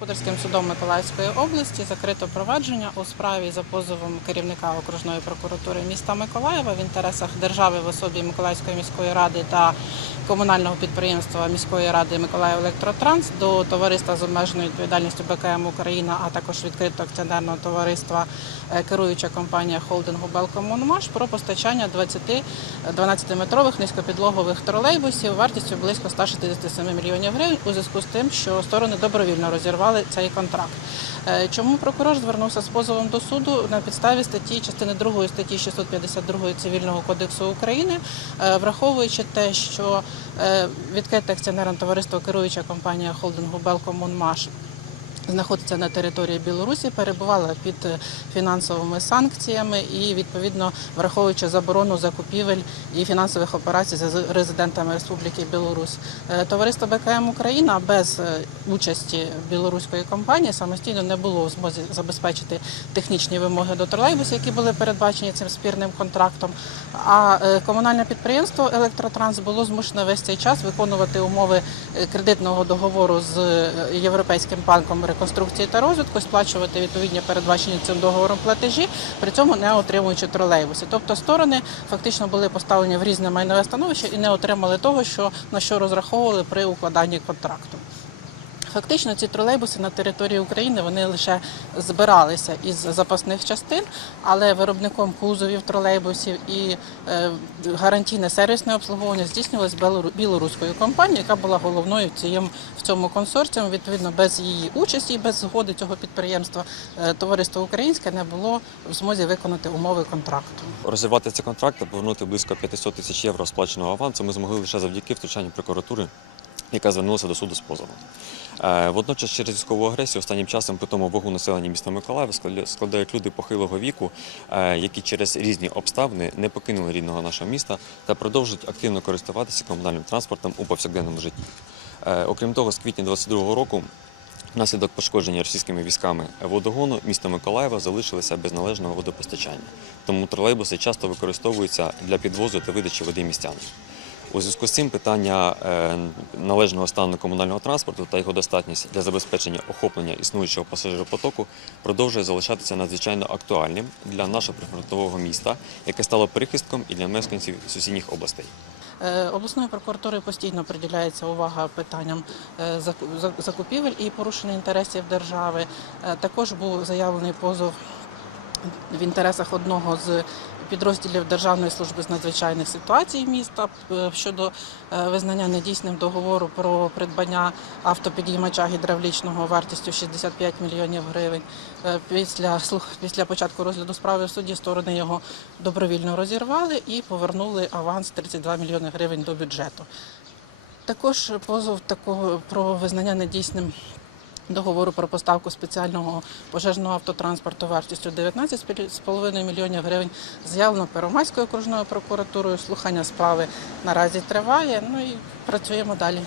Господарським судом Миколаївської області закрито провадження у справі за позовом керівника окружної прокуратури міста Миколаєва в інтересах держави в особі Миколаївської міської ради та комунального підприємства міської ради Миколаїв Електротранс до товариства з обмеженою відповідальністю БКМ Україна, а також відкритого акціонерного товариства е, керуюча компанія холдингу Белкомунмаш про постачання 20 12-метрових низькопідлогових тролейбусів вартістю близько 167 мільйонів гривень у зв'язку з тим, що сторони добровільно розірвали цей контракт. Е, Чому прокурор звернувся з позовом до суду на підставі статті частини 2 статті 652 цивільного кодексу України, е, враховуючи те, що е, відкрите акціонерне товариство керуюча компанія холдингу Белкомунмаш знаходиться на території Білорусі, перебувала під е, фінансовими санкціями і відповідно враховуючи заборону закупівель і фінансових операцій з резидентами Республіки Білорусь. Е, Товариство БКМ Україна без е, участі білоруської компанії самостійно не було в змозі забезпечити технічні вимоги до тролейбусів, які були передбачені цим спірним контрактом. А комунальне підприємство Електротранс було змушено весь цей час виконувати умови кредитного договору з Європейським банком реконструкції та розвитку, сплачувати відповідні передбачені цим договором платежі, при цьому не отримуючи тролейбуси. Тобто сторони фактично були поставлені в різне майнове становище і не отримали того, що на що розраховували при укладанні контракту. Фактично, ці тролейбуси на території України вони лише збиралися із запасних частин, але виробником кузовів тролейбусів і е, гарантійне сервісне обслуговування здійснювалось білоруською компанією, яка була головною в цьому консорціумі. Відповідно, без її участі і без згоди цього підприємства е, товариство українське не було в змозі виконати умови контракту. Розірвати ці контракти, повернути близько 500 тисяч євро сплаченого авансу ми змогли лише завдяки втручанню прокуратури, яка звернулася до суду з позовом. Е, Водночас через військову агресію останнім часом питому вагу населення міста Миколаєва складають люди похилого віку, е, які через різні обставини не покинули рідного нашого міста та продовжують активно користуватися комунальним транспортом у повсякденному житті. Е, Окрім того, з квітня 2022 року Внаслідок пошкодження російськими військами водогону місто Миколаєва залишилося без належного водопостачання, тому тролейбуси часто використовуються для підвозу та видачі води містянам. У зв'язку з цим питання е, належного стану комунального транспорту та його достатність для забезпечення охоплення існуючого пасажиропотоку продовжує залишатися надзвичайно актуальним для нашого прифронтового міста, яке стало прихистком і для мешканців сусідніх областей. Е, Обласною прокуратурою постійно приділяється увага питанням е, заку- за- закупівель і порушення інтересів держави. Також був заявлений позов в інтересах одного з підрозділів Державної служби з надзвичайних ситуацій міста е, щодо е, визнання недійсним договору про придбання автопідіймача гідравлічного вартістю 65 мільйонів гривень. Е, Після після початку розгляду справи в суді сторони його добровільно розірвали і повернули аванс 32 мільйони гривень до бюджету. Також позов такого про визнання недійсним договору про поставку спеціального пожежного автотранспорту вартістю 19,5 мільйонів гривень з'явлено Первомайською окружною прокуратурою. Слухання справи наразі триває. Ну і працюємо далі.